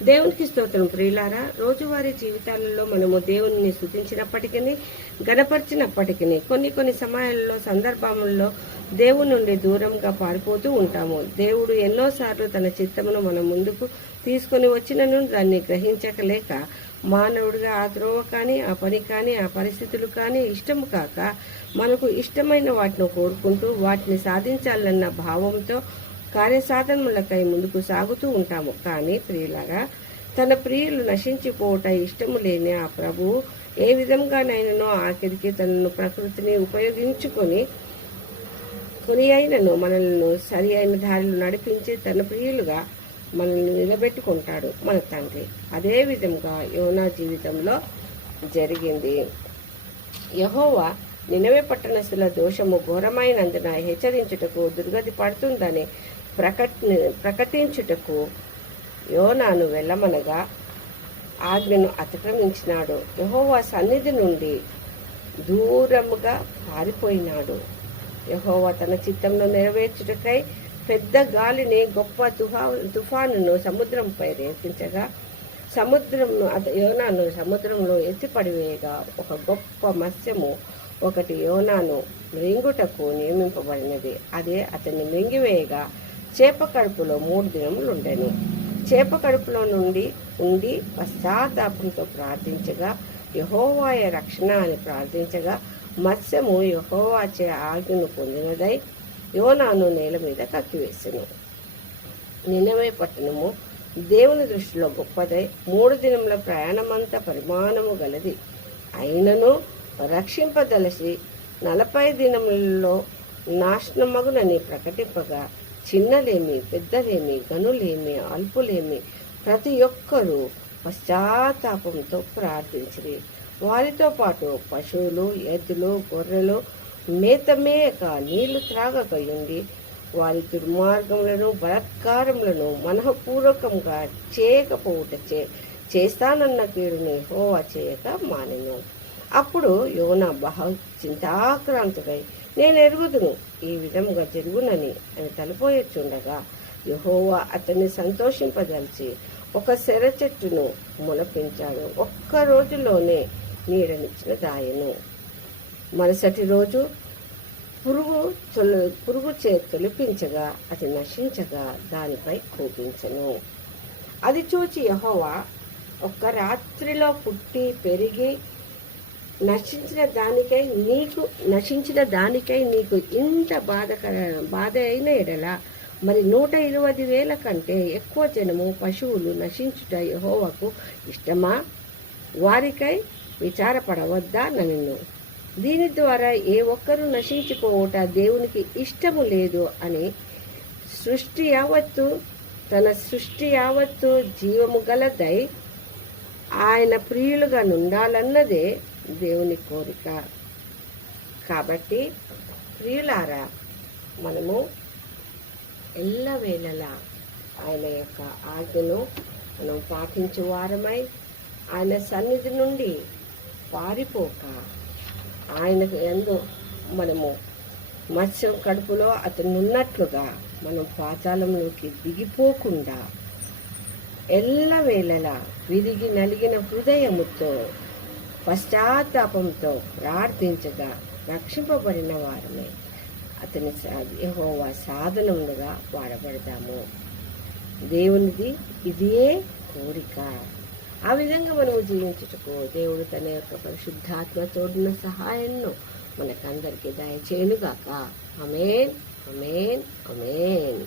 దేవునికి స్తోత్రం. ప్రియులారా, రోజువారీ జీవితాలలో మనము దేవుని స్తుతించినప్పటికీ, గణపరిచినప్పటికీ కొన్ని సమయాలలో, సందర్భములలో దేవుని నుండి దూరంగా పారిపోతూ ఉంటాము. దేవుడు ఎన్నోసార్లు తన చిత్తమును మన ముందుకు తీసుకొని వచ్చినను దాన్ని గ్రహించకలేక మానవుడిగా ఆ త్రోవ కానీ, ఆ పని కానీ, ఆ పరిస్థితులు కానీ ఇష్టము కాక మనకు ఇష్టమైన వాటిని కోరుకుంటూ వాటిని సాధించాలన్న భావంతో కార్యసాధనములకై ముందుకు సాగుతూ ఉంటాము. కానీ ప్రియులారా, తన ప్రియులు నశించిపోవట ఇష్టము లేని ఆ ప్రభువు ఏ విధంగానైనానో ఆఖరికి తనను ప్రకృతిని ఉపయోగించుకొని అయినను మనల్ని సరి అయిన దారిలో నడిపించి తన ప్రియులుగా మనల్ని నిలబెట్టుకుంటాడు మన తండ్రి. అదే విధంగా యోనా జీవితంలో జరిగింది. యెహోవా నినవే పట్టణస్థుల దోషము ఘోరమైనందున హెచ్చరించుటకు దుర్గతి పడుతుందని ప్రకటించుటకు యోనాను వెళ్ళమనగా ఆజ్ఞను అతిక్రమించినాడు. యెహోవా సన్నిధి నుండి దూరముగా పారిపోయినాడు. యెహోవా తన చిత్తంలో నెరవేర్చుటకై పెద్ద గాలిని, గొప్ప తుఫానును సముద్రంపై రేపించగా యోనాను సముద్రంలో ఎత్తిపడివేయగా ఒక గొప్ప మత్స్యము ఒకటి యోనాను మృంగుటకు నియమింపబడినది. అదే అతన్ని మృంగివేయగా చేప కడుపులో 3 దినములు ఉండెను. చేప కడుపులో ఉండి పశ్చాత్తాపంతో ప్రార్థించగా యెహోవాయ రక్షణ అని ప్రార్థించగా మత్స్యము యెహోవాచే ఆజ్ఞను పొందినదై యోనాను నేల మీద కక్కివేసెను. నినవే పట్టణము దేవుని దృష్టిలో గొప్పదై 3 దినముల ప్రయాణమంతా పరిమాణము గలది. అయినను రక్షింపదలసి 40 దినములలో నాశనమగునని ప్రకటింపగా చిన్నలేమి, పెద్దలేమి, గనులేమి, అల్పులేమి ప్రతి ఒక్కరూ పశ్చాత్తాపంతో ప్రార్థించిరి. వారితో పాటు పశువులు, ఎద్దులు, గొర్రెలు మేతమేయక నీళ్లు త్రాగకయుండి వారి దుర్మార్గములను, బలాత్కారములను మనఃపూర్వకంగా చేయకపోవుటచే చేస్తానన్న కీడుని యెహోవా చేయక మానెను. అప్పుడు యోనా బహు చింతాక్రాంతుడై నేను ఎరుగుదును, ఈ విధంగా జరుగునని అని తలపోయొచ్చుండగా యెహోవా అతన్ని సంతోషింపదలిచి ఒక సెర చెట్టును ములపించాడు. 1 రోజులోనే నీడనిచ్చిన దాయను. మరుసటి రోజు పురుగు తొలిపించగా అది నశించగా దానిపై కోపించెను. అది చూచి యెహోవా, 1 రాత్రిలో పుట్టి పెరిగి నశించిన దానికై నీకు ఇంత బాధ అయిన ఎడల మరి 120,000 కంటే ఎక్కువ జనము, పశువులు నశించుట యెహోవాకు ఇష్టమా? వారికై విచారపడవద్దా నన్ను? దీని ద్వారా ఏ ఒక్కరూ నశించిపోవుట దేవునికి ఇష్టము లేదు అని తన సృష్టి యావత్తు జీవము గలదై ఆయన ప్రియులుగా నుండాలన్నదే దేవుని కోరిక. కాబట్టి ప్రియులారా, మనము ఎల్లవేళలా ఆయన యొక్క ఆజ్ఞను మనం పాటించే వారమై ఆయన సన్నిధి నుండి పారిపోక ఆయనకు ఎందు మనము మత్స్యం కడుపులో అతను ఉన్నట్లుగా మనం పాతాళంలోకి దిగిపోకుండా ఎల్లవేళలా విరిగి నలిగిన హృదయముతో పశ్చాత్తాపంతో ప్రార్థించగా రక్షింపబడిన వారమే అతని యెహోవా సాధనములుగా వాడబడతాము. దేవునిది ఇదే కోరిక. ఆ విధంగా మనము జీవించుటకు దేవుడు తన యొక్క పరిశుద్ధాత్మ తోడిన సహాయాన్ని మనకందరికీ దయచేయునుగాక. ఆమేన్, ఆమేన్, ఆమేన్.